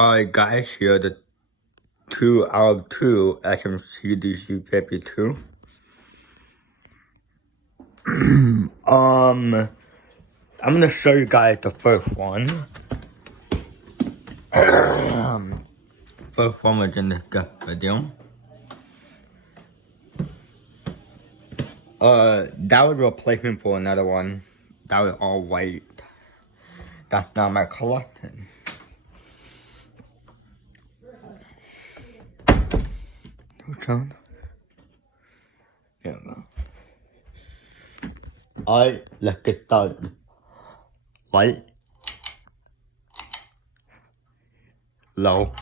Alright guys, here are the 2 out of 2 SMC DC52. I'm gonna show you guys the first one. First one was in this video. That was a replacement for another one. That was all white. That's not my collection. Which one? Yeah, no. Alright, let's get started. Light. Low.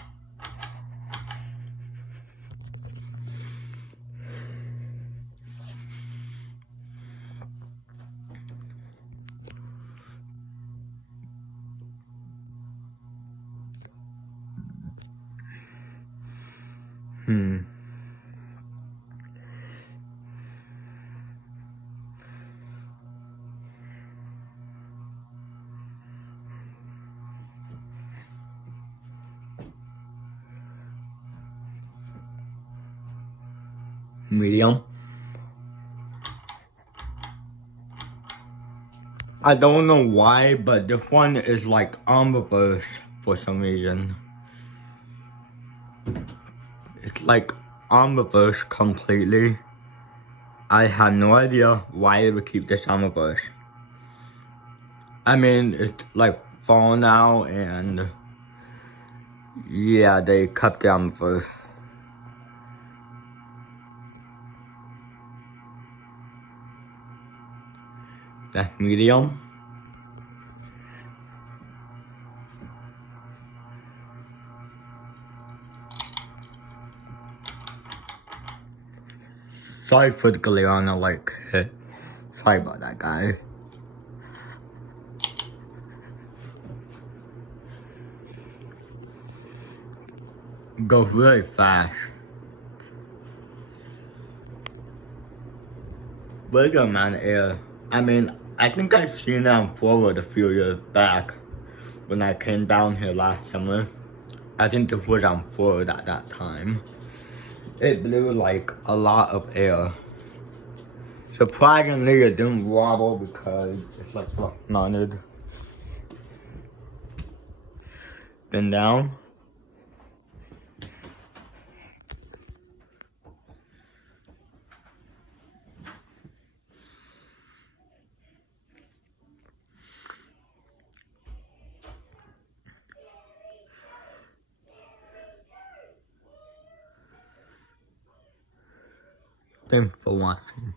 Medium. I don't know why, but this one is like on reverse for some reason. It's like on reverse completely. I have no idea why they would keep this on reverse. I mean, it's like falling out and yeah, they kept it on reverse. That's medium. Sorry for the glare on the light. Sorry about that, guys. Goes really fast. Really good amount of air. I mean, I think I've seen it on forward a few years back when I came down here last summer. I think this was on forward at that time. It blew like a lot of air. Surprisingly, it didn't wobble because it's like mounted. Been down. Thanks for watching.